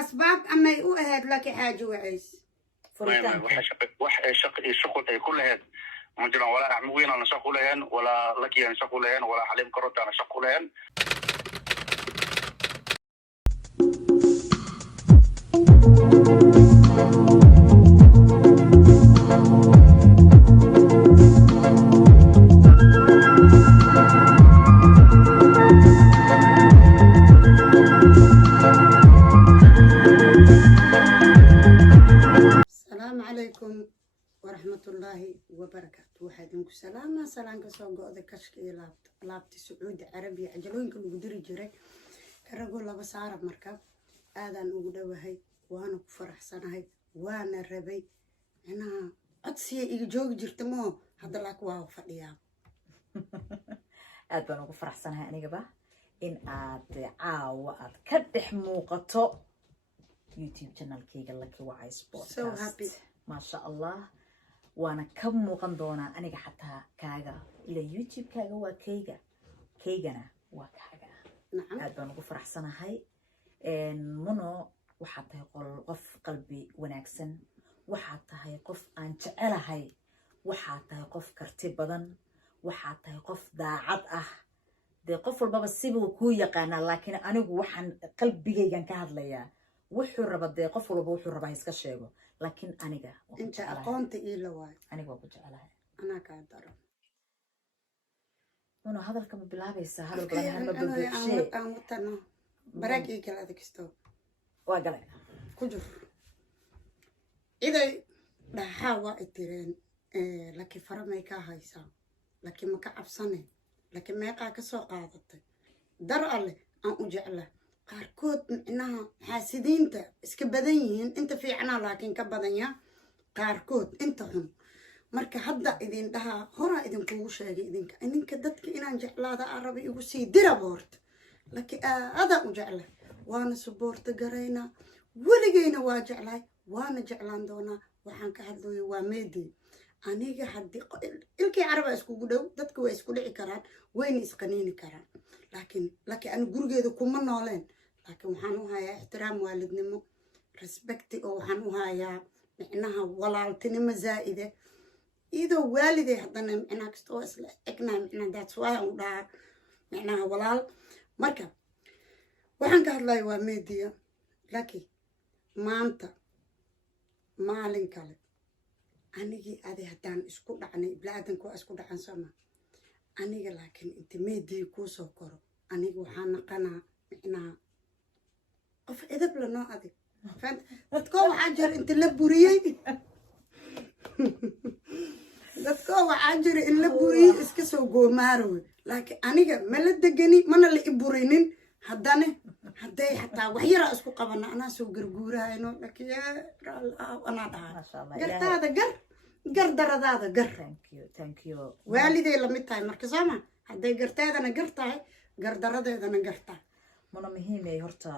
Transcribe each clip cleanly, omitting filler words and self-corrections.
أسباب أما يؤهد لك حاجة وعيس شغل أي كلها مجرى ولا أحموين أنا شغلهن ولا لكي أنا شغلهن ولا حليم كرت أنا شغلهن ورحمة الله وبركاته. وحدنكم سلامة سلامك سوق هذا كشك لابتي سعودي عربي عجلون كل قدر جري كرجل لبس عرب مركب آذان وجوده وهي وأنا بفرح سنة هاي وأنا ربي أنا أتصي يجوج جرتمو هذا لك واو فليا آذان بفرح سنة أنا جبا إن عاو كدح موقتو يوتيوب channel كي قال لك وعايز بودكاست so happy ما شاء الله وانا كم مقندونا انا حتى كاغا الى يوتيوب كاغا وكيغا كيغنا وكاغا نعم ادبا نقول فرح سنه هاي ان منو وحتى قف قلبي وناكسن وحتى هي قف ان جعلهاي وحتى قف كرتي بدن وحتى قف داعد دي قف البابا سيبو كو يقانا لكن انيغو waxan qalbigaygan ka hadlaya wuxuu rabaa qof walba wuxuu rabaa iska sheego laakiin aniga inta aqoonta ila waay aniga waa ku jecelahay ana ka daro una hadalka ma bilaabaysa hadal badan ma buuxshay aan watano barag ii kala adagsto waa galay ku juf iday dhaxa waa itireen laakiin faramay ka haysa laakiin ma ka cabsane laakiin meeqa ka soo qaadatay dar alle aan u jeclaa qaarkood macnaha xaasidiinta iska badan yihiin inta fiicnaa laakiin ka badan yaa qaarkood inta xun marka hadda idin dhaha hora idin kugu sheegay idinka dadka inaan jeclaada arabi igu sii dira boort laakiin aada u jeclaa waana suboorta garayna waligayna waa jeclahay waana jeclaan doonaa waxaan ka hadlayo waa meedii aniga haddii ilkii caraba iskugu dhow dadka way isku dhici karaan wayna isqaniini karaan laakiin aan gurigeeda kuma nooleen laakiin waxaan u hayaa ixtiraam waalidnimo respecti oo waxaan u hayaa micnaha walaaltinimo zaa'ide idoo waaliday haddana micnaha kastoo isla egnaa micnaha that's why aan u dhahaa micnaha walaal marka waxaan ka hadlayo waa media laakiin maanta maalin kale anigii adi haddaan isku dhacnay ibla-aadanku waa isku dhacan sama aniga laakiin inta meedii kuu soo koro aniga waxaa naqanaa micnaha qof edab la noo adig dadkoo waxaa jira inta la buriyey dadkoo waxaa jira in la buriyey iska soo goomaarowe laakiin aniga ma la degani mana la i burinin haddana hadday xataa wax yaraa isku qabana anaa soo garguurahayno laakiin anaa dhahaa gartaada gar daradaada gar thank you waaliday la mid tahay marka sooma hadday gartaadana gar tahay gardaradeedana gar tahay mana muhiimay horta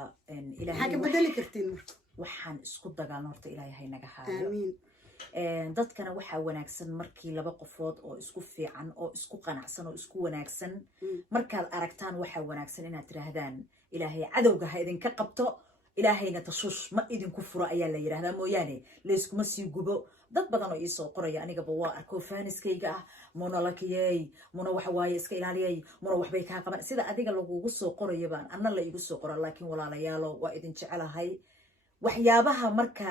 ilaahay xaga bedeli kartiin marka waxaan isku dagaalno horta ilaahay hay naga haayo amiin dadkana waxaa wanaagsan markii laba qofood oo isku fiican oo isku qanacsan oo isku wanaagsan markaad aragtaan waxaa wanaagsan inaad tiraahdaan ilaahay cadowga ha idinka qabto ilaahayna tashuush ma idinku furo ayaa la yiraahdaa mooyaane layskuma sii gubo dad badan oo ii soo qoraya anigaba waa arko faaniskayga ah muna lakiyay muna waxa waaye iska ilaaliyay muna waxbay kaa qaban sida adiga lagugu soo qorayo baan anna la igu soo qora laakiin walaalayaalo waa idin jecelahay waxyaabaha marka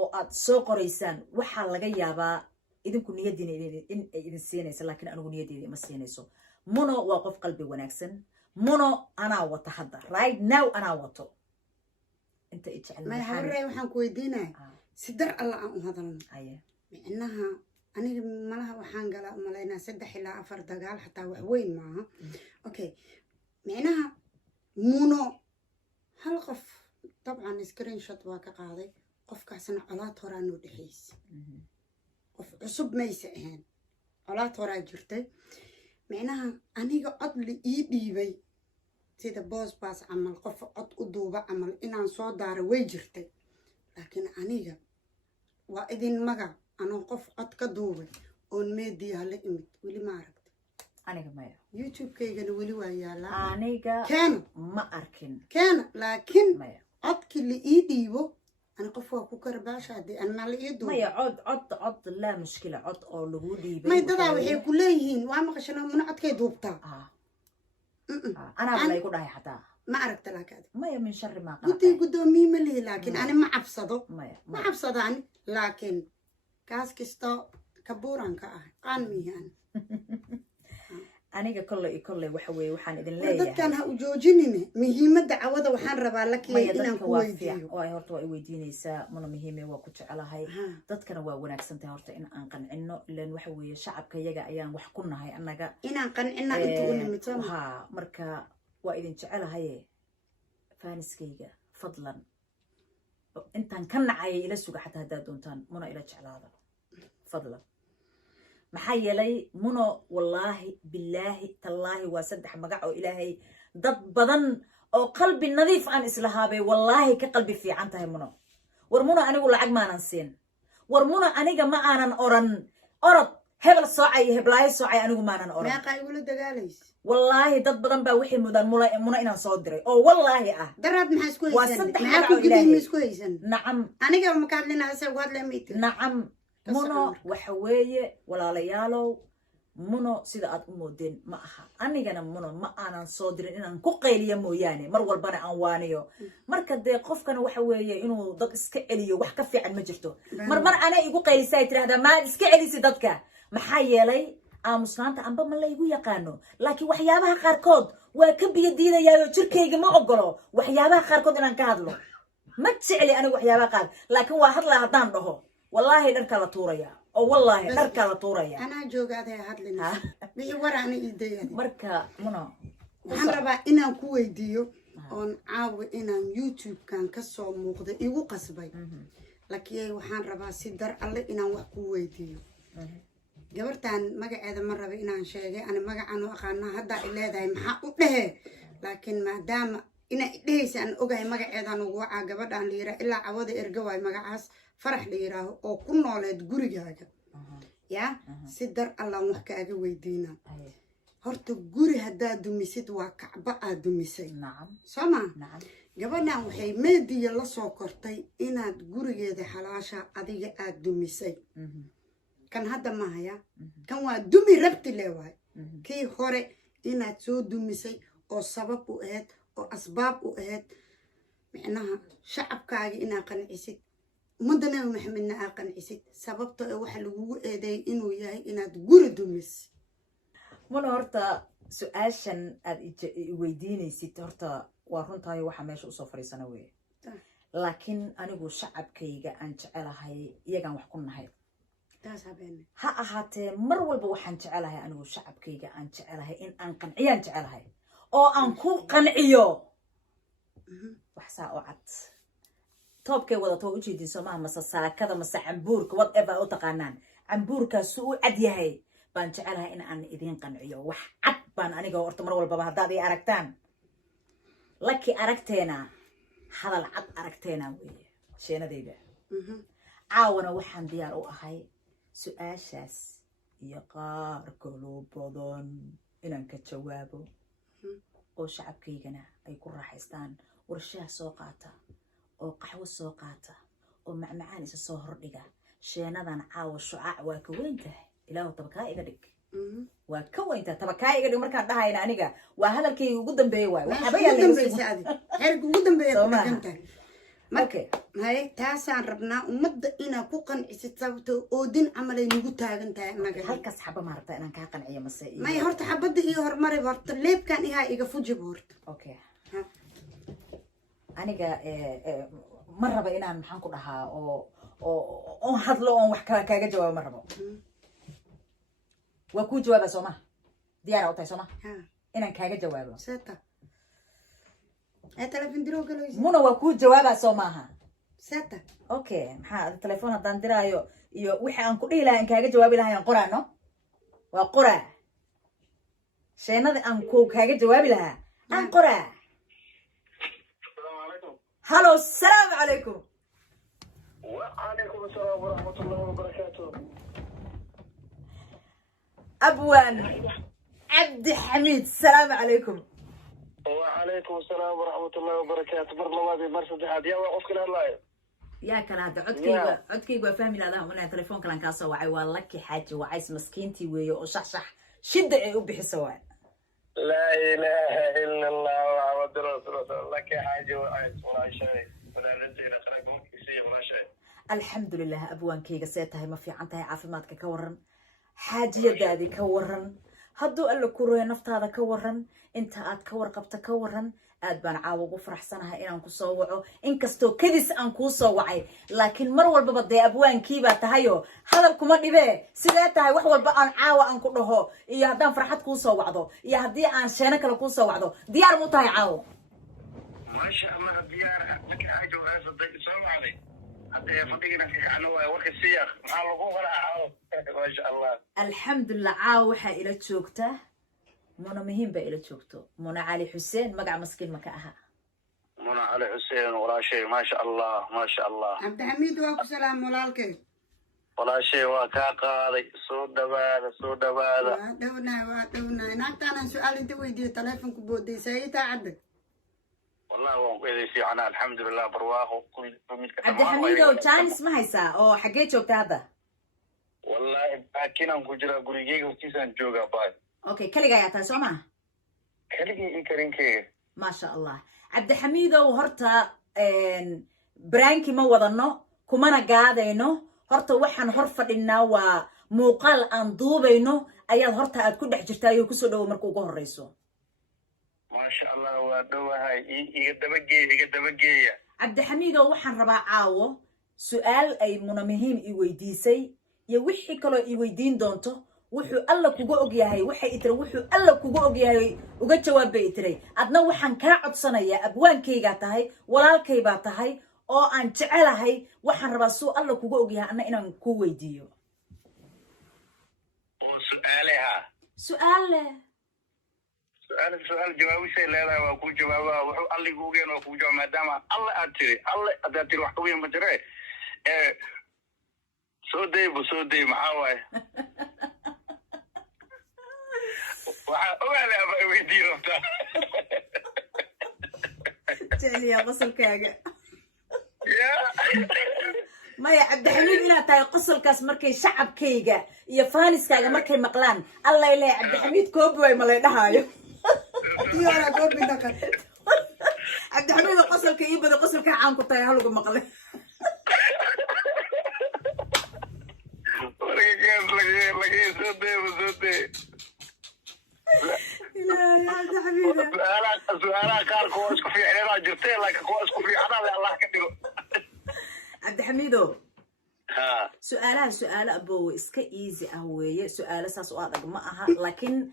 oo aad soo qoraysaan waxaa laga yaabaa idinku niyadiina in ay idin siinayso laakiin anigu niyadeyda ima siinayso muno waa qof qalbi wanaagsan muno anaa wata hadda right now anaa wato inta i jecel ma hore waxaan ku weydiinaa sidar alla aan u hadalno micnaha aniga malaha waxaan galaa umalaynaa 3 ilaa 4 dagaal xataa wax weyn maaha okay micnaha muno hal qof طبعا screenshot waa ka qaaday qofkaasna colaad horaa noo dhaxaysay qof cusub maysa ahayn colaad horaa jirtay micnaha aniga codli ii dhiibay sida boosbaas camal qof cod u duuba camal inaan soo daaro way jirtay laakiin aniga waa idin maga anoo qof cod ka duubay oon meediyaha la imid weli ma aragta aniga maya youtube-kaygana weli waa yaalaa aniga keena ma arkin keena laakiin maya codkii la ii dhiibo أنا قفوا كوكر باشا دي أنا ما لقيته ما عد لا مشكلة عد أو لغو ديبي ما يددا وحي كليهين وما قشنا من عد كي دوبتا أنا بلا يقول هاي حتى ما عرفت لك هذا ما من شر ما قلت قدامي ملي لكن أنا ما عبصده ما عبصده يعني لكن كاس كستا كبوران قان ميهان aniga kolley waxa weeye waxaan idin leeyahay dadkan ha u joojinine muhiimadda cawada waxaan rabaa lakii inaan ku weydiiyo oo ay horta waa weydiinaysaa mana muhiime waa ku jecelahay dadkana waa wanaagsan tahay horta in aan qancino ilaan waxa weeye shacabka iyaga ayaan wax ku nahay annaga inaan qancina inta u nimito ha marka waa idin jecelahay faaniskayga fadlan intaan ka nacayay ila suga xataa haddaad doontaan muna ila jeclaada fadlan maxaa yeelay muno wallaahi billaahi tallaahi waa saddex magac oo ilaahay dad badan oo qalbi nadiif aan islahaabay wallaahi ka qalbi fiican tahay muno war muno anigu lacag maanan siin war muno aniga ma aanan oran orod hebel soocay heblaayo soocay anigu maanan oran meeqa igula dagaalaysa wallaahi dad badan baa wixii mudan muno inaan soo diray oo wallaahi ah daraad maxaa isku waa haysan saddex maxaa magac ku oo gidii ilaahay isku haysan nacam aniga ma ka hadlina hase ugu hadlaya maytir nacam muno waxa weeye walaalayaalow muno sida aad u moodeen ma aha anigana muno ma aanan soo dirin inaan ku qayliyo mooyaane mar walbana aan waaniyo marka dee qofkana waxa weeye inuu dad iska celiyo wax ka fiican ma jirto mar anay igu qaylisaa tiraahdaa maad iska celisi dadka maxaa yeelay aamusnaanta amba ma laygu yaqaano laakiin waxyaabaha qaarkood waa ka biyo diidayaayo jirkayga ma ogolo waxyaabaha qaarkood inaan ka hadlo ma jecli anigu waxyaabaha qaar laakiin waa hadlaa haddaan dhaho wallaahi dharkaa la tuuraya oo wallaahi dharkaa la tuuraya anaa joogaadee hadlina wixii waraana iidaya marka muno waxaan rabaa inaan ku weydiiyo oon caawa inaan youtube-kan kasoo muuqda igu qasbay laakiin waxaan rabaa si dar alle inaan wax ku weydiiyo gabartan magaceeda ma raba inaan sheegay ana magacaan u aqaanaa haddaa i leedahay maxaa u dhehe laakiin maadaama inaa idhehaysa aan ogahay magaceedaan ugu wacaa gabadhaan la yiraah ilaa cawada erga waay magacaas farax la yiraaho oo ku nooleed gurigaaga yaa si dar allaan wax kaaga weydiinaa horta guri haddaad dumisid waa kacba aad dumisay soo maa gabadhan waxay meediya la soo kortay inaad gurigeeda xalaasha adiga aad dumisay kan hadda mahaya kan waa dumi rabti leewahay kii hore inaad soo dumisay oo sabab u ahayd oo asbaab u ahayd micnaha shacabkaaga inaad qancisid ummadda nabi maxamedna aad qancisid sababta ee waxa lagugu eedeeyay inuu yahay inaad guri dumis muno horta su-aashan aad weydiinaysid horta waa runtahay waxa meesha usoo fadhiisana weye laakiin anigu shacabkayga aan jecelahay iyagaan wax ku nahay ha ahaatee mar walba waxaan jecelahay anigu shacabkayga aan jecelahay in aan qanciyaan jecelahay oo aan ku qanciyo wax saa oo cad toobkay wadato ujeedin soomaha mase saakada mase cambuurka whatever u taqaanaan cambuurkaasu u cad yahay baan jecelahay in aan idin qanciyo wax cad baan aniga horta mar walbaba haddaad ii aragtaan laki aragteena hadal cad aragteena weeye sheenadayda caawana waxaan diyaar u ahay su-aashaas iyo qaar kaloo badan inaan ka jawaabo oo shacabkaygana ay ku raaxaystaan warshaha soo qaata oo qaxwo soo qaata oo macmacaan isa soo hordhiga sheenadan caawa shucaac waa ka weyn tahay ilaahu tabakaa iga dhig waa ka weyn tahay tabakaa iga dhig markaan dhahayna aniga waa hadalkayga ugu dambeeye waay xerga ugu dambeeya marka hay taasaan rabnaa ummadda inaa ku qancisid sababto oodin camal ay nagu taagan tahay anaga halkaas xaba ma rabtaa inaan kaa qanciyo mase maya horta xabadda iyo horumari horta leebkan ihaa iga fujib horta okay aniga ma raba inaan maxaan ku dhahaa oo hadlo oon wax kaaga jawaabo ma rabo waa kuu jawaaba soo maha diyaara u tahay soo maha inaan kaaga jawaabo seta telefon diro galaysa muna waa kuu jawaaba soo maaha seta okay maxaa telefoon haddaan diraayo iyo wixii aan ku dhihi lahaa in kaaga jawaabi lahaa aan qoraano waa qoraa sheenada aan kaaga jawaabi lahaa أنقرة هلو السلام عليكم. وعليكم السلام ورحمة الله وبركاته. أبوان عبد حميد السلام عليكم. وعليكم السلام ورحمة الله وبركاته. برلوادي مرسد حد يا وقفك الله. يا كلا هذا عدكي وفهمي لا من التليفون كلام كاسو وعي والله حاجة وعيس مسكينتي وشح شدة وبحسوا. لا إله إلا الله محمد رسول الله. لك حاجة وعيس ولا شيء ولا رزق خلقهم كيسي ولا شيء. الحمد لله أبوان كي قسيتها ما في عنتها عافماتك كورن حاجة دادي كورن هدو قال له كورو نفط هذا كورن انت آد كور قبت كورن آد بان عاوق وفرح سنها إن أنكو صوعو إن كستو كدس أنكو صوعي لكن مروا البابا أبوان كيبا تهيو هذا الكمرني بيه سيداتها وحوال بقى عاوة أنكو لهو إيا هدان فرحات كو صوعدو إيا هدي عن شانك لكو صوعدو ديار موتاي عاو ما شاء الله ديار لك حاجة وعيس الضيق السلام عليك. حتى فضينا في عنه وقت السياق معلقون ولا ما شاء الله. الحمد لله عاو وحا إلى تشوكته منو مهم بقى إلى تشوكته منو علي حسين مقع مسكين مكاها منى علي حسين ولا شيء ما شاء الله ما شاء الله. عبد الحميد واكو سلام ولالك ولا شيء وكاقاضي سود هذا دونا ناقتانا سؤال انت ويدي تليفون كبودي سيتا عدك والله هو في عنا الحمد لله برواقه كل عبد الحميد وجانس ما هيسا أو حقيت شوكت هذا والله أكيد أنكو جرا قريجي وكيسان جوجا باي. أوكي كلي جاي تاسوما كلي إنكرين كي. ما شاء الله عبد الحميد وهرتا برانكي ما وضنو كمانا قاعدينو هرتا وحن هرفة إننا وموقال أنضوبينو أياد هرتا أتكون حجرتايو كسو دو مركو قهر ريسو ما شاء الله ودوها يقدبقي عبد الحميد وحن ربع عاو سؤال أي منامهين إيويديسي يوحي كلو إيويدين دونتو وحو ألا كوغو أغيهاي وحي إتري وحو ألا كوغو أغيهاي وغا جواب بإتري أدنا وحن كاعد صنايا أبوان كيغاتهاي ولال كيباتهاي أو أن جعلهاي وحن ربع سو ألا كوغو أغيها أنا إنا كويديو وسؤالها سؤال جوابي سي لا وكو جوابها وحو اللي كوغين وكو جواب ماداما الله أدتري وحكوية مجرى سودي معاوي وعلى أبا ويدي رفتا تالي يا قصل كاقع ما يا عبد الحميد إنا تاي قصل كاس مركي شعب كيقع يا فانس كاقع مركي مقلان الله يلي عبد الحميد كوبوي ملاي دهايو يا كوبي دكر عبد الحميد قصل كيب بدا قصل كاعانكو تاي هلقو مقلي لقي سودي لا يا عبد الحميد سؤالها كان كواسكو في عينينا جرتين لكن كواسكو في عنا الله كتيرو عبد الحميدو ها سؤال أبو إسكا إيزي أهوية سؤال ساس وادق ما أها لكن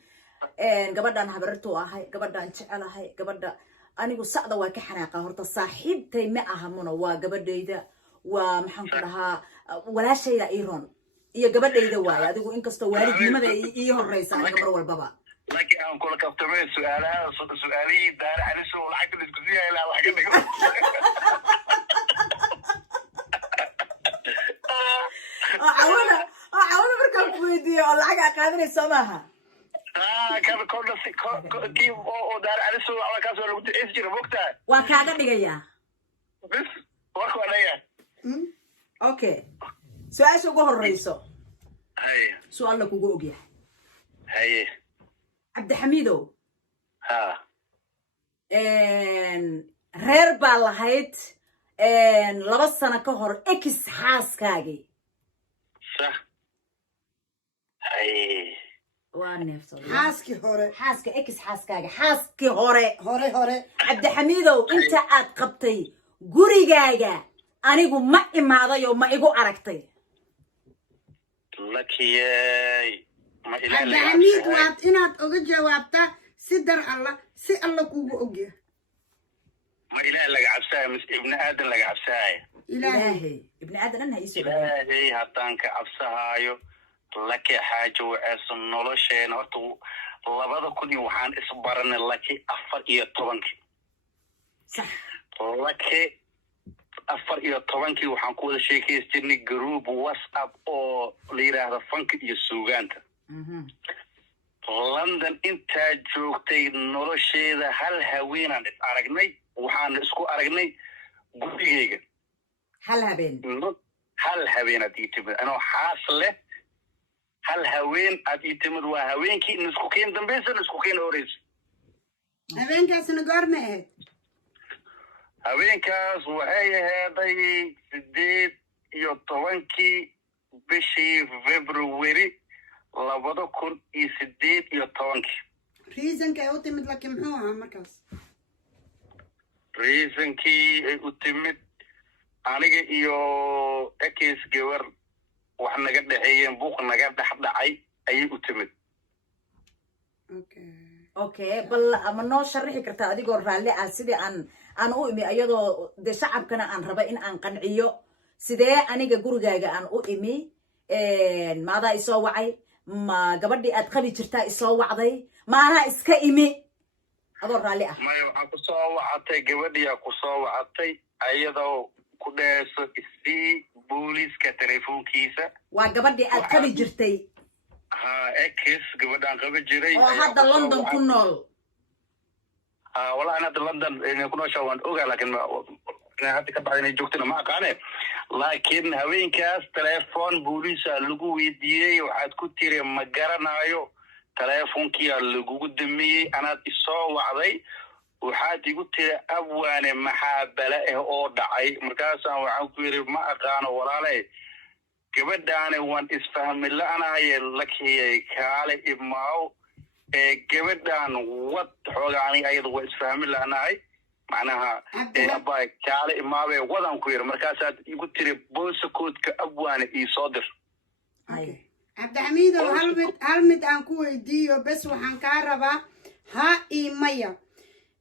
gabadhan habartu ahay gabadhan jecelahay gabadha anigu sacda waa ka xanaaqa horta saaxiibtay ma aha muna waa gabadhayda waa maxaan ku dhahaa walaashayda iron iyo gabadhayda waay adigu inkastoo waalidnimada ii horeysa gabar walbaba laakiin aan kula kaftamay su'aalihii daar caliso lacag la isku siiyay ilaa wax ka dhigo عاونا markaan ku weydiiyo oo lacag qaadanayso maaha كان كل كيف أو دار على سو على كاس ولا قلت إيش جرب وقتها وكذا دقيقة بس وقف عليا أوكي سؤال شو جوه الرئيسو هاي سؤال لك وجوجي هاي عبد الحميدو ها reer baa lahayd 2 sano ka hor ex xaaskaagii صح هاي xaaskii hore xaaska ex xaaskaaga xaaskii hore hore cabdi xamiidow inta aad qabtay gurigaaga anigu ma imaaday oo ma igu aragtay lakiyay ma ilaa cabdi xamiid waad inaad uga jawaabtaa si dar alla si alla kuugu ogya ما إله لك عبساي مس ابن آدم لك عبساي إلهي ابن آدم أنا يسوع إلهي هتانك عبسايو لك حاجة وعس النولشين أرتو 2000 waxaan isbaranay laki 14 صح laki 14 waxaan ku wada sheekaystirnay group WhatsApp oo la yiraahdo fanka iyo suugaanta London inta joogtay nolosheeda hal haweenan is aragnay waxaan isku aragnay gurigeyga hal habeen adiitimid anoo xaas leh hal haween adiitimid waa haweenkii isku keen dambaysan isku keen horeys habeenkaasna goorma ahayd haweenkaas waxay ahayd 18 bishii February 2018 reasonka ay u timid laakiin muxuu ahaa markaas reasonkii ay u timid aniga iyo ekis gabar wax naga dhaxeeyeen buuq naga dhaxdhacay ayay u timid okay bal ama noo sharxi kartaa adigoo raalli ah sidii aan u imi ayadoo de shacabkana aan raba in aan qanciyo sidee aniga gurigaaga aan u imi maadaa isoo wacay ma gabadhii aad qabi jirtaa isoo wacday maanaa iska imi adoo raalli ah maya waxaan ku soo wacatay gabadhiyaa ku soo wacatay ayadoo ku dheeso isii booliiska telefoonkiisa waa gabadhii aad qabi jirtay ha ekis gabadhaan qabi jiray oo hadda London ku nool والله أنا في لندن كنا شوان أوجا لكن هذا كبعدين جوكتنا ما قانع لكن هوين كاس تلفون بوليس اللجوء يديه وحد كتير مجرنا أيو تلفون كيا اللجوء دمي أنا تصور وعضي وحد يقول أبوان محابلة أو دعي مركز وعن كبير ما قانع ولا لي كبدا أنا وان إسفهم الله أنا هي لك هي كالي إماو gabadhan wad xoogaani ayada waa isfahmi laanahay macnaha abay kaale imaabe wadan ku yar markaasaad igu tiri boosakoodka abwaane ii soo dir Cabdixamiid hal mid aan ku weydiiyo bes waxaan kaa rabaa ha ii maya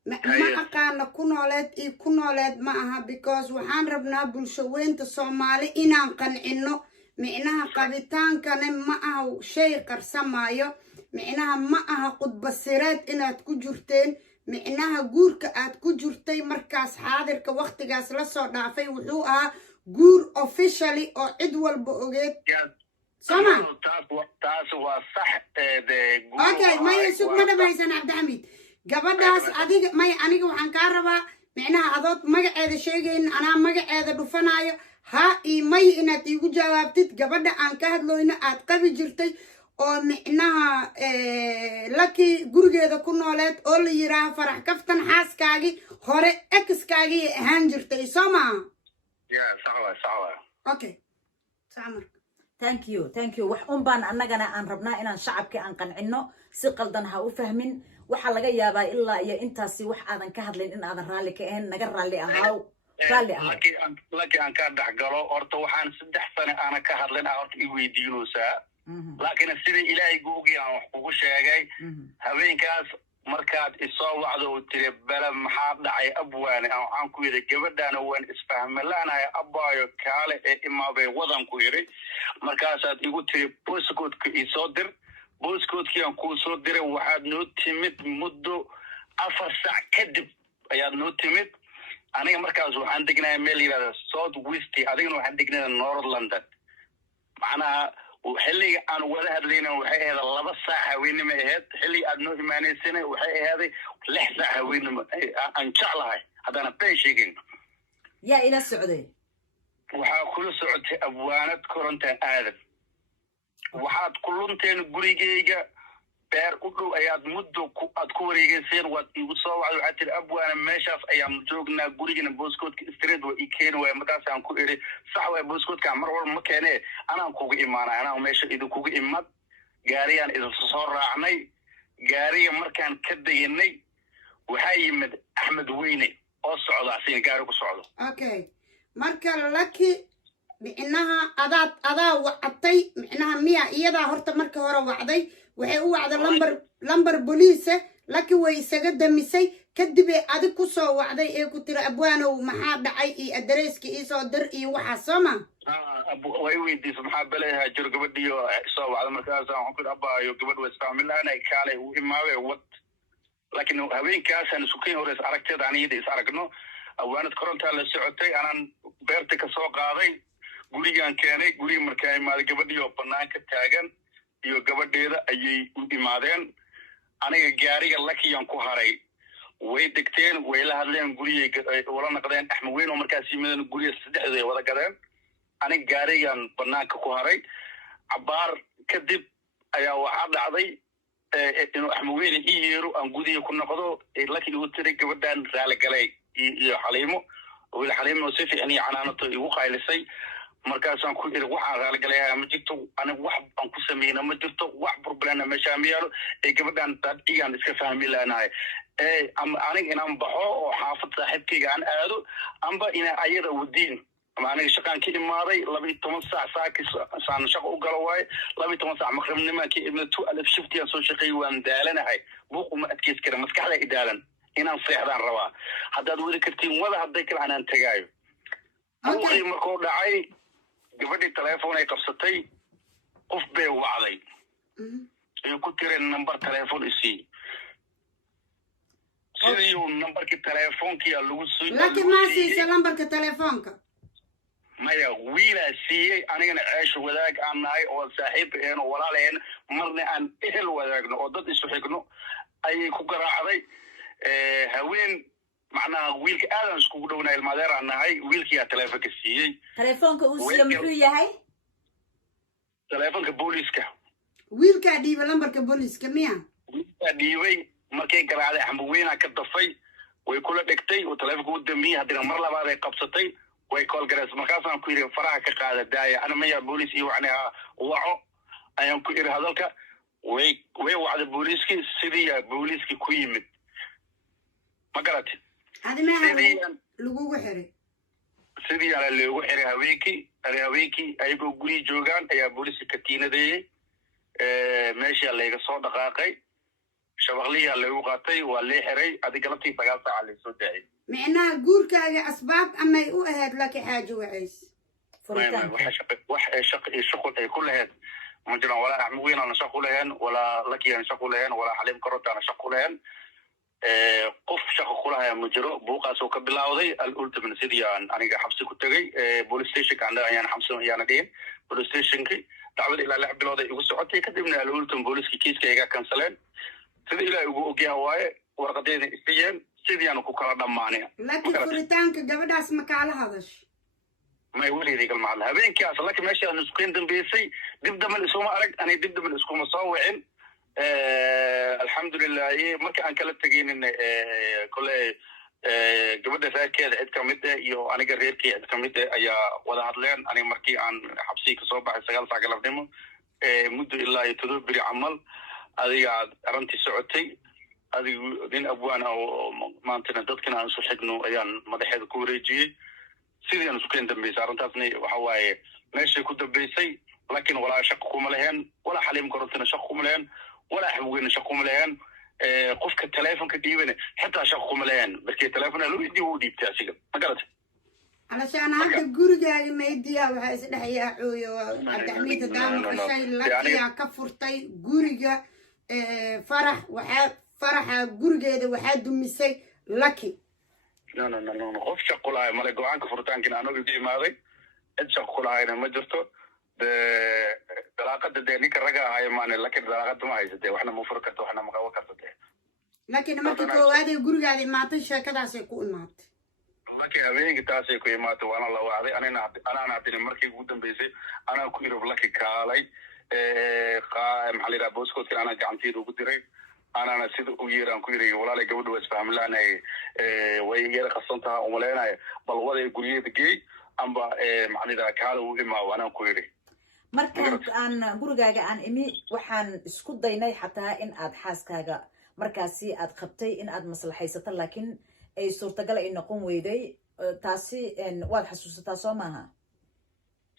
ma aqaana ku nooleed ma aha because waxaan rabnaa bulshaweynta Soomaali inaan qancino micnaha qabitaankana ma aha shay qarsamaayo micnaha ma aha qudbasireed inaad ku jirteen micnaha guurka aad ku jirtay markaas xaadirka waqtigaas la soo dhaafay wuxuu ahaa guur officially oo cid walba ogeed sama taas waa sax okay maya sug ma dhamaysan Cabdixamiid gabadhaas adiga maya aniga waxaan kaa rabaa micnaha adood magaceeda sheegayn anaa magaceeda dhufanaayo ha ii may inaad iigu jawaabtid gabadha aan ka hadlayno aad qabi jirtay oo micnaha laki gurigeeda ku nooleed oo la yiraahdo farax kaftan xaaskaagi hore exkaagi ahaan jirtay Soma sawa okay samar thank you wax baan annagana aan rabnaa inaan shacabka aan qancino si qaldan ha u fahmin waxa laga yaabaa ilaa iyo intaasi wax aadan ka hadlayn in aadan raalli ka ahayn naga raalli ahaaw laki aan ka dhaxgalo horta waxaan 3 sano aan ka hadlayn horta i weydiinoosaa laakiin sida ilaahay googi aan wax ugu sheegay habeenkaas markaad isoo wacdo oo tiri bala maxaa dhacay abwaane aan ku yiri gabadhana waan isfahmalaanahay abaayo kaale ee imaabay wadan ku yiri markaasaad igu tiri postcode-ka isoo dir postcode-kii aan ku soo diray waxaad noo timid muddo 4 saac kadib ayaad noo timid aniga markaas waxaan degnaa meel yiraahdo South West adiguna waxaan degnaa North London macnaha وحلي أنا ولا هذلين وحي هذا الله ساعة وين ما هاد حلي أدنو إيماني سنة وحي هذا لحظة وين أن شاء الله هذا أنا بيشيكين يا إلى السعودية وحاكل سعودية أبوانات كورنتين آدم وحاد كلونتين قريجيجا beer u dhow ayaad muddo aad ku wareegayseen waad igu soo wacday waxaad tiri abwaana meeshaas ayaan joognaa gurigana booskoodka street waa ii keeni waaya markaas aan ku iri sax waay booskoodka mar walba ma keenee anaan kuga imaanay anaa meesha idinkuga imad gaariyaan idin soo raacnay gaariga markaan ka deganay waxaa yimid Axmed Weyne oo socda siin gaari ku socdo okay marka laki micnaha adaa wacatay micnaha miya iyada horta marka hore wacday waxay u wacday lambar police laakiin way isaga damisay kadib ay adig ku soo wacday ee ku tiri abwaanow maxaa dhacay iyo adareyska ii soo dir iyo waxa sooma way weydiisay maxaa baleeyahay jir gabadhiyo soo wacday markaas aan ku abaayo gabadh way istaamilaan ay kaalay u imaaway wad laakiin habeenkaas aan isku keen horeys aragteeda aniyada is aragno awaanad koronta la socotay anaan beerta ka soo qaaday gurigaan keenay guriga markaa imaaday gabadhiyo banaanka taagan iyo gabadheeda ayay u imaadeen aniga gaariga lakiyaan ku haray way degteen way la hadleen guriga wala naqdeen axmed weyn oo markaas yimideen guriga saddexda ay wada gadeen aniga gaarigan banaanka ku haray cabaar kadib ayaa waxaa dhacday inuu axmed weyn ii yeero aan gudiga ku noqdo laakiin uu tiray gabadhan raali galay iyo xaliimo oo xaliimo si fiican iyo canaanato igu qaylisay markaasaan ku iri waxaan raali galay ma jirto aniga wax aan ku sameeyna ma jirto wax burbulan ma shaamiyaalo gabadhan dadciyan iska fahmi laanahay aniga inaan baxo oo xaafad saaxiibkayga aan aado amba ina ayada wadiin ama aniga shaqaan ka imaaday 12 saac saakis saan shaqo u galo waay 12 saac maqribnimankii ibnatu alif shiftiyan soo shaqeey waan daalanahay buuqu ma adkeys kara maskaxda idaalan inaan seexdaan rabaa haddaad wadi kartiin wada hadday kale anaan tagaayo okay markuu dhacay gabadhii telefoon ay qabsatay qof bay wacday ay ku tireen number telefoon isii sidii uu numberkii telefoonki lagu soo laakiin ma siisa numberka telefoonka maya wiilaa siiyey anigana ceesho wadaag aan nahay oo saaxiib een oo walaaleen marna aan ehel wadaagno oo dad isu xigno ayay ku garaacday haween macnaha wiilka aadan iskugu dhownaay ilmaadeer aan nahay wiilkii telefoonka siiyey telefoonka uu siiyo muxuu yahay telefoonka booliiska wiilka dhiibay numberka booliiska miya wiilka dhiibay markay garaacday axmed weynaa ka dafay way kula dhigtay oo telefoonka u damiyey haddana mar labaad ay qabsatay way call gareys markaasaan ku yiri faraha ka qaada daaya ana maya booliis iyo wacnaha waco ayaan ku yiri hadalka way wacday booliiskii sidii booliiskii ku yimid ma garatay adima lagugu xiray sidii ala loogu xiray haweenkii ayagoo guri joogaan ayaa booliiska ka tiinadeeyay meesha laga soo dhaqaaqay shabaqliya lagu qaatay waa la xiray adiga galabtii 9 saac la soo daayay macnaha guurkaaga asbaab ama ay u ahayd laki xaajo wacays wax shaqo ay ku lahayd ma jiraan wala axmed weyn aan shaqo lahayn wala laki aan shaqo lahayn wala xaliim karota aan shaqo lahayn qof shaqo ku lahayn ma jiro buuqaas oo ka bilowday al-ultimate sidii aan aniga xabsi ku tagay police station kan ayaan xabsi ayaan dhigay police stationki dacwad ilaa 6 bilood ay ugu socotay kadibna al-ultimate police kiiska iga kansaleen sidii ilaa ugu ogyahay waaye warqadeeda istiyeen sidii aan ku kala dhamaanay laakiin furitaanka gabadhaas ma kala hadash ما يقولي ذيك المعلها بين كاس لك ماشي أنا سكين دم بيسي دب من الاسم أرق أنا دب من الاسم مصوعين الحمد لله ما كان كلت تجين إن كل قبل ذلك كذا عد كمدة يو أنا قريت كي عد كمدة أيا ولا هذلين أنا مركي عن حبسي كصوبة سجل ساقل فدمه مدة إلا يتدور بري عمل هذه أرنتي سعودي هذه دين أبوانا أو ما أنتنا ضدكنا عن سحقنا أيان مدحيد كوريجي sidii aan isku dambeysay arintaasni waxa waaye meesha ku dambeysay laakiin wala shaqo kuma lahayn wala xaliim korantana shaqo kuma lahayn wala xawgeena shaqo kuma lahayn qofka telefoonka dhiibana xitaa shaqo kuma lahayn markii telefoonka loo dhiibo u dhiibtay asiga ma garatay alashaan hadda gurigaaga meediya waxa is dhaxyaa cooyo Cabdixamiid daama shay lakiya ka furtay guriga faraxa gurigeeda waxa dumisay laki no qof shaqo lahay male go'aanka furitaankiina anagu idii imaaday cid shaqo lahayna ma jirto dalaaqada dee ninka raga ahayo maane laakiin dalaaqada ma haysatee waxna ma furi karto waxna ma qaban karto dee laakiin markii koowaad ee gurigaada imaatay sheekadaasay ku imaatay laakiin habeenkii taasay ku imaatay waana la wacday anana hadin markii ugu dambeysay anaa ku irob laki kaalay maxaa la yidhaha booskoodkii anaa gacanteeda ugu diray أنا سيد ويران كويري ولا لي قبل واسفهم لنا ويجي خصنتها وملينا بل ولا يقولي دقي أم معني ذا كارو إما وأنا كويري markaan aan gurigaaga aan imi waxaan isku daynay xataa in aad xaaskaaga markaasi aad qabtay in aad maslaxaysato laakiin ay suurtagal ay noqon weyday taasi waad xasuusataa soo maaha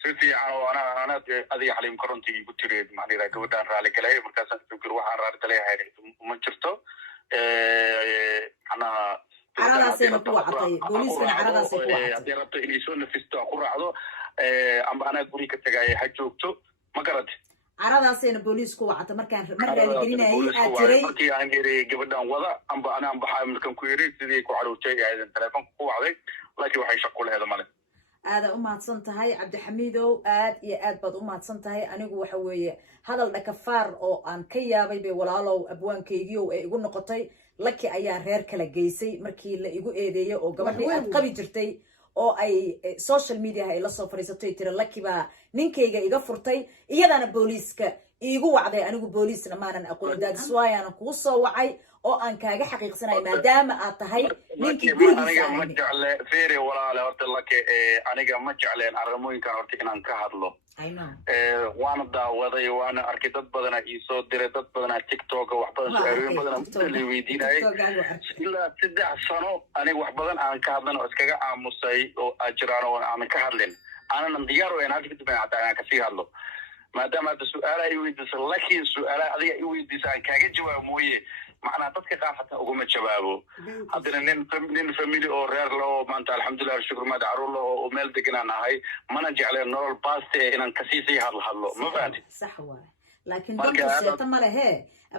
سيتي أنا أذي حليم كرنتي قلت لي معني ذا قبل أن رالي كلاي مركز فكر وحنا رالي كلاي هاي ما شفته macnaha caradaasayna ku wacatay booliiskana caradaasay ku wacatay haddii rabto inay soo nafisto ku raacdo amba anaa guri ka tagaaya ha joogto ma garate caradaasayna booliis ku wacatay mar raaligelinayay aad jiray markii aan iri gabadhan wada amba anaan baxaa markan ku yiri sidii ku caruurtay aadan telefoonka ku wacday laakiin waxay shaqo leedahay male aada u mahadsan tahay cabdixamiidow aad iyo aad baad u mahadsan tahay anigu waxa weeye hadal dhakafaar oo aan ka yaabay bay walaalow abwaankaygiiow ee igu noqotay laki ayaa reer kala geysay markii la igu eedeeyay oo gabadhii aad qabi jirtay oo ay social mediaha ay la soo fadhiisatay tiri laki baa ninkayga iga furtay iyadaana booliiska iigu wacday anigu booliisna maanan aqoon daadiswaayaanan kuu soo wacay oo aan kaaga xaqiiqsanay maadaama aad tahay ninkii gurigiisa ma jecle fere walaale horta lake aniga ma jecleen arrimooyinkan horta inaan ka hadlo waana daawaday waana arkay dad badana iisoo diray dad badana tiktoka wax badan su-aalooyin badana mudala weydiinayay ilaa 3 sano aniga wax badan aan ka hadlan oo iskaga aamusay oo ajiraan oo aanan ka hadlin aanan diyaar u ahayn hadda kadib aan kasii hadlo maadaama hadda su-aalaha i weydiisa laakiin su-aalaha adiga i weydiisa aan kaaga jawaabo mooye macnaha dadka qaar hataa uguma jawaabo haddana nin family oo reer la oo maanta alxamdulilah shukur maad caruur la oo meel deganaan ahay mana jecleen nolol baaste inaan kasiisii hadlo ma fahanti sax waay laakiin danku seeta ma lehe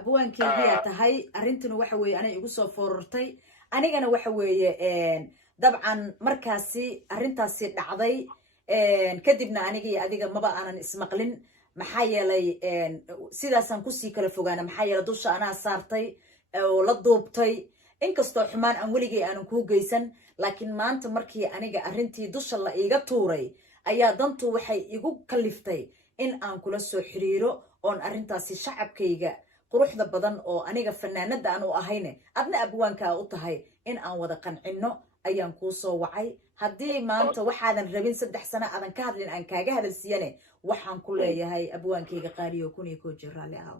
abwaankeygiyaa tahay arrintuna waxa weeye anay igu soo foorartay anigana waxa weeye dabcan markaasi arrintaasi dhacday kadibna aniga iyo adiga maba aanan ismaqlin maxaa yeelay sidaasaan kusii kala fogaana maxaa yeelay dusha anaa saartay oo la duubtay inkastoo xumaan aan weligay aanan kuu geysan laakiin maanta markii aniga arrintii dusha la iiga tuuray ayaa dantu waxay igu kaliftay in aan kula soo xiriiro oon arrintaasi shacabkayga quruxda badan oo aniga fanaanada aan u ahayne adna abwaankaa u tahay in aan wada qancinno ayaan kuu soo wacay haddii maanta waxaadan rabin 3 sano aadan ka hadlin aan kaaga hadalsiiyane waxaan ku leeyahay abwaankayga qaaliyo 1 jir raalli ahaw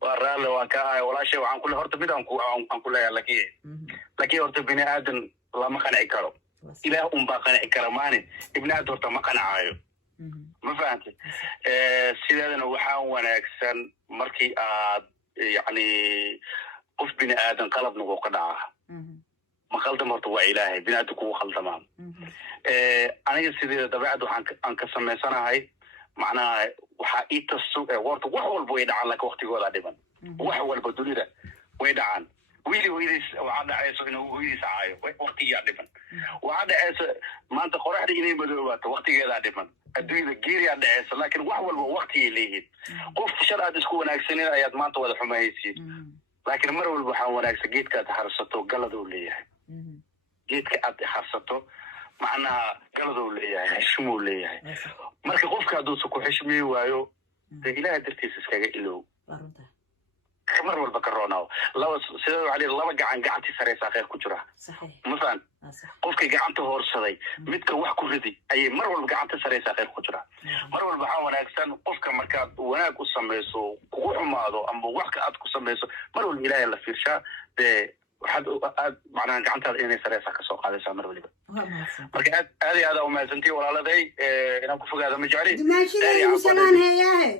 waa raalli waan ka ahay walaashay waxaan ku horta mid aan ku leeyahay laakiin horta bini aadan lama qanci karo ilaah baa qanci kara maanin ibni aadan horta ma qancaayo ma fahantay sideedana waxaa wanaagsan markii aad yacni qof bini aadan qalad nagu ka dhaca ma khaldam horta waa ilaahay bini aadan kugu khaldamaa aniga sideeda dabeecad waxaan ka samaysanahay macnaha waxaa ii tasto horta wax walba way dhacaan laakiin waqtigooda dhiban wax walba dunida way dhacaan wiili hooyadiis waxaa dhacayso inuu hooyadiis caayo waqtigaa dhiban waxaa dhacaysa maanta qoraxda inay madoobaato waqtigeedaa dhiban adduunyada geeriyaa dhacaysa laakiin wax walba waqtigay leeyihiin qof shal aad isku wanaagsanin ayaad maanta wada xumaysiin laakiin mar walba waxaa wanaagsan geedka aad harsato galaduu leeyahay geedka aad harsato macnaha galaduu leeyahay xishmuu leeyahay marka qofka hadduusa ku xishmii waayo dee ilaaha dartiisa iskaga ilow mar walba ka roonaaw sidee waxaa leeyahay laba gacantii sareysaa khayr ku jira masalan qofkay gacanta hoorsaday midka wax ku ridi ayay mar walba gacanta sareysaa khayr ku jira mar walba waxaa wanaagsan qofka markaad wanaag u samayso kugu xumaado ama wax ka aad ku samayso mar walba ilaahay la fiirshaa dee waxaad aad macnaha gacantaada inay sareysaa kasoo qaadaysaa mar waliba marka aad iyo aada umahadsantihi walaaladay inaan ku fogaada ma jecli dimaashidaygu salaan heeyaahe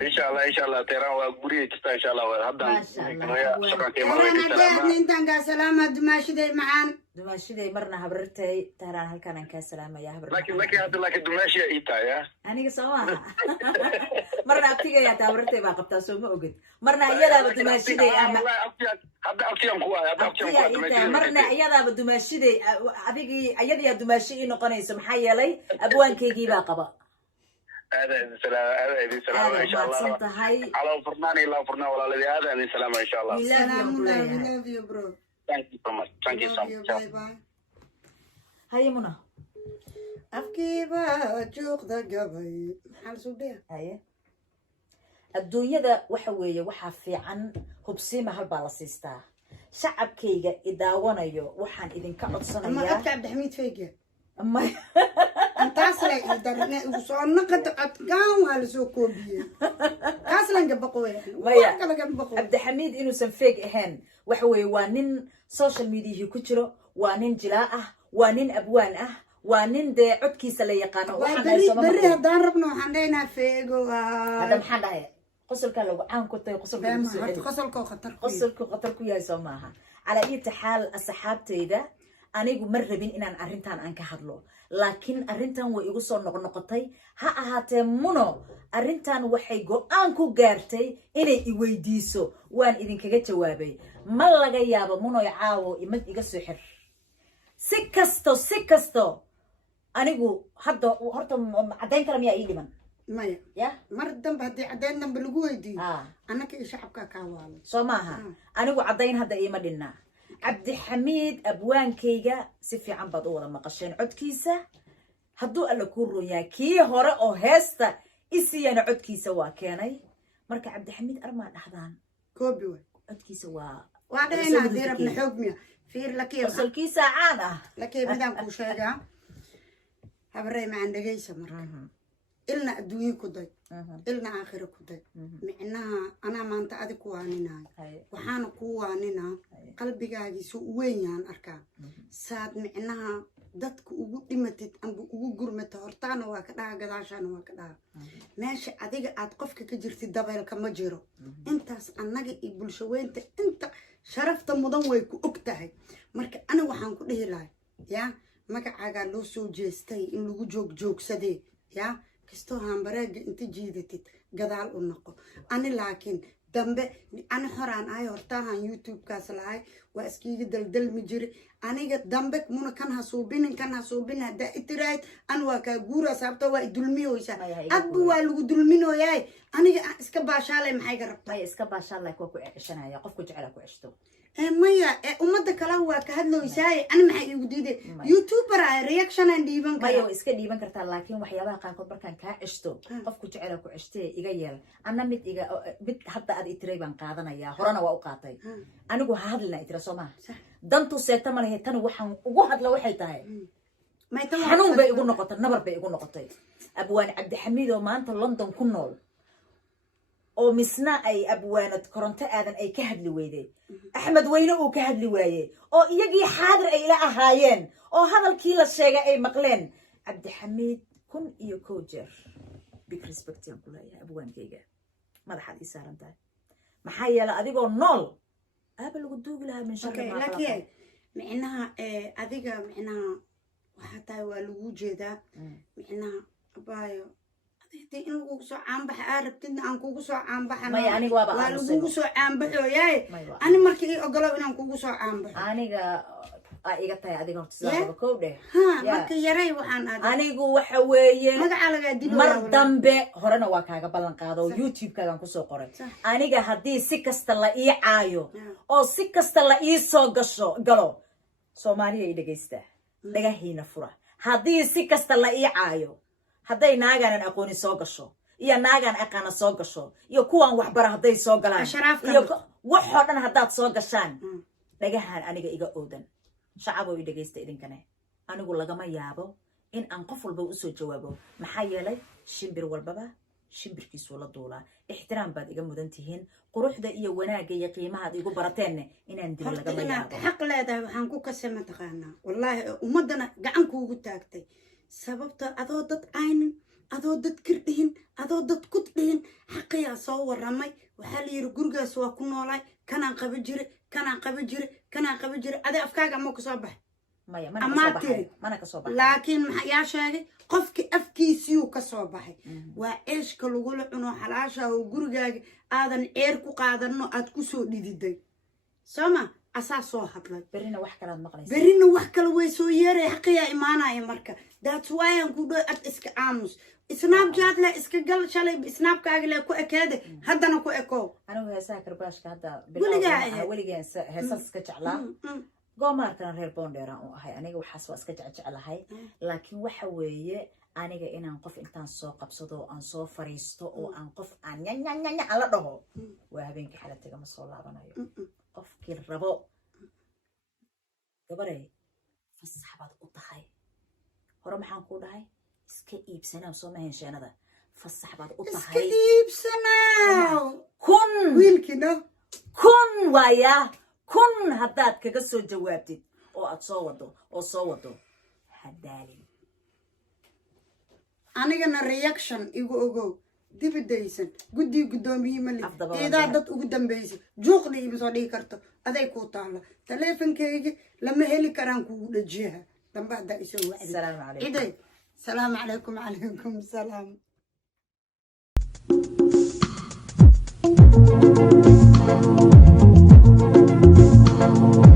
إن شاء الله تيران وقولي تستا إن شاء الله هذا intaan kaa salaama dumaashiday macaan dumaashiday marna habartay taaraan halkaan aan kaa salaama yaa habar laakiin dumaashiya ii tahay aniga soo maaha marna abtigaya taa habartay baa qabtaa soo ma ogid marna iyadaaba dumaashiday ama hadda abtiyaan ku waay marna iyadaaba dumaashiday adigii iyadayaa dumaashi ii noqonayso maxaa yeelay abwaankaygii baa qaba هذا السلام إن شاء الله على فرنان إلا فرنان ولا الذي هذا السلام إن شاء الله. We love you bro. Thank you so much. Thank you so much. Bye bye. هيا منى. afkiiba juuqda gabay maxaa soo dhaya هيا adduunyada waxa weeye waxa fiican hubsiima hal baa la siistaa shacabkayga idaawanayo waxaan idinka codsanayaa ama adka Cabdixamiid Fayga ama taas la idarne ugu soo naqad adkaan waa la soo koobiyay taas la gabaqoy maya Cabdixamiid inuusan fake ahayn waxa weeye waa nin social media ku jiro waa nin jilaa ah waa nin abwaan ah waa nin dee codkiisa la yaqaano waxaan bari hadaan rabno waxaan dhaynaa feego hada maxaan dhahay qosolka lagu caan ku tahay qosolka khatar qosolku khatar ku yahay soo maaha ala ayta xaal asxaabteyda anigu ma rabin inaan arrintan aan ka hadlo laakiin arrintan way igu soo noqnoqotay ha ahaatee muno arrintan waxay go'aan ku gaartay inay i weydiiso waan idinkaga jawaabay ma laga yaabo muno caawo imad iga soo xir si kasto anigu hadda horta caddayn kara miyaa ii dhiman maya ya mar dambe haddii caddayn dambe lagu weydiiyo annaka iyo shacabka kaa waalo soo maaha anigu caddayn hadda iima dhinna cabdixamiid abwaankayga si fiican baad u wada maqasheen codkiisa hadduu alla kuu roonyaa kii hore oo heesta isiyana codkiisa waa keenay marka cabdixamiid armaa dhahdaan koobi way codkiisa waa dhahayna haddii rabna xoog miya fiir qosolkiisa caan ah lakii midaan kuu sheegaa habarey macaan dhegaysa marka ilna adduunye ku day ilna aakhira ku day micnaha anaa maanta adig ku waaninayo waxaana kuu waaninaa qalbigaagiisu weyn yahan arkaa saad micnaha dadka ugu dhimatid amba ugu gurmata hortaana waa ka dhaha gadaashaana waa ka dhaha meesha adiga aad qofka ka jirtid dabeelka ma jiro intaas annaga iyo bulshaweynta inta sharafta mudan way ku og tahay marka ana waxaan ku dhihi lahay yaa magacaagaa loo soo jeestay in lagu joogsadee yaa kastoo hambareega inta jiidatid gadaal u noqo ani laakiin dambe ani horaan ahay hortaahan youtube-kaas lahay waa iskiiga daldalmi jiri aniga dambe muna kan hasuubinin haddaa itiraahid an waa kaa guura sababto waa idulmiyoysaa adba waa lagu dulminooyaay aniga iska baashaalay maxayga rabtaa iska baashaalay kuwa ku ceshanaya qofku jecela ku ceshto maya ummadda kale waa ka hadlooysaaye ani maxay igu diiday youtuber ah reaction aan dhiiban kara maya iska dhiiban kartaa laakiin waxyaabaha qaarkood markaan kaa ceshto qofku jecela ku ceshtee iga yeel anna mid hadda aad itiray baan qaadanayaa horena waa u qaatay anigu ha hadlina itira soo maaha dantu seeta ma lahayd tan waxaan ugu hadla waxay tahay xanuun bay igu noqotay nabar bay igu noqotay abwaan cabdixamiid oo maanta london ku nool oo misna ay abwaanad koronto aadan ay ka hadli weyday axmed weyne uu ka hadli waaye oo iyagii xaadir ay la ahaayeen oo hadalkii la sheegay ay maqleen cabdixamiid 1,000 jeer big respect aan ku leeyahay abwaankayga madaxaad ii saaran tahay maxaa yeelay adigoo nool aaba lagu duugi lahaa min sharri ma laakiin micnaha adiga micnaha waxa tahay waa lagu jeedaa micnaha abaayo in lagu soo caanbaxa aa rabtidna aan kugu soo caanbaxana waa lagugu soo caanbaxooyaay ani markii ii ogolow inaan kugu soo caanbaxo aniga aa iga tahay adiga horta sidaa kow dheh marka yaray waxaan anigu waxa weeye magaca lagaa dilo mar dambe horena waa kaaga ballan qaado oo youtube-kaagaan kusoo qoray aniga haddii si kasta la ii caayo oo si kasta la ii soo galo soomaaliya ii dhegaysta dhagahiina fura haddii si kasta la ii caayo hadday naagaanan aqooni soo gasho iyo naagaan aqaana soo gasho iyo kuwan waxbara hadday soo galaan iyo waxoo dhan haddaad soo gashaan dhagahan aniga iga oodan shacaboo i dhegaysta idinkane anigu lagama yaabo in aan qof walba usoo jawaabo maxaa yeelay shimbir walbaba shimbirkiisuu la duulaa ixtiraam baad iga mudan tihiin quruxda iyo wanaagga iyo qiimahaad igu barateenne inaan dilo lagama yaabo xaq leedahay waxaan ku kase mataqaanaa wallaahi ummaddana gacan kuugu taagtay sababta adoo dad aynin adoo dad kirdhihin adoo dad kud dhihin xaqiyaa soo waramay waxaa la yidhi gurigaas waa ku noolaay kanaan qaba jire adi afkaaga ama kasoo baxay amaa tiri laakiin yaa sheegay qofkii afkiisiyuu kasoo baxay waa ceeshka lagula cuno xalaasha oo gurigaaga aadan ceer ku qaadano aad kusoo dhididay sooma asaa soo hadlay berina wax kalaad maqlaysaa berina wax kale way soo yeeray xaqiyaa imaanaya marka that's why aan ku dhow ad iska aamus snapchat le iska gal shalay snapkaaga le ku ekeede haddana ku eko anigu heesaha karbaashka hadda weligeen heesas iska jeclaa goomaarkana reer boondheeraan u ahay aniga waxaas waa iska jecelahay laakiin waxa weeye aniga inaan qof intaan soo qabsado aan soo fariisto oo aan qof aan nyanyanyanya aan la dhaho waa habeenkii xala taga ma soo laabanayo qofkii rabo gabarey fasax baad u tahay hore maxaan kuu dhahay iska iibsanaa soo ma heensheenada fasax baad u tahay iska iibsanaa wiilkina kun waaya kun haddaad kaga soo jawaabtid oo aad soo wado hadaalin anigana reaction igu ogow dibadaysan guddiga guddoomiye mali Afdaba iidaa wadaha. dad ugu dambaysa juuqda ima soo dhigi karto aday kuu taalla taleefankayga lama heli karaan kugu dhajiyaha dambe haddaa isoo wacdi السلام عليكم iday salaamu calaykum calaykum salaam Thank you.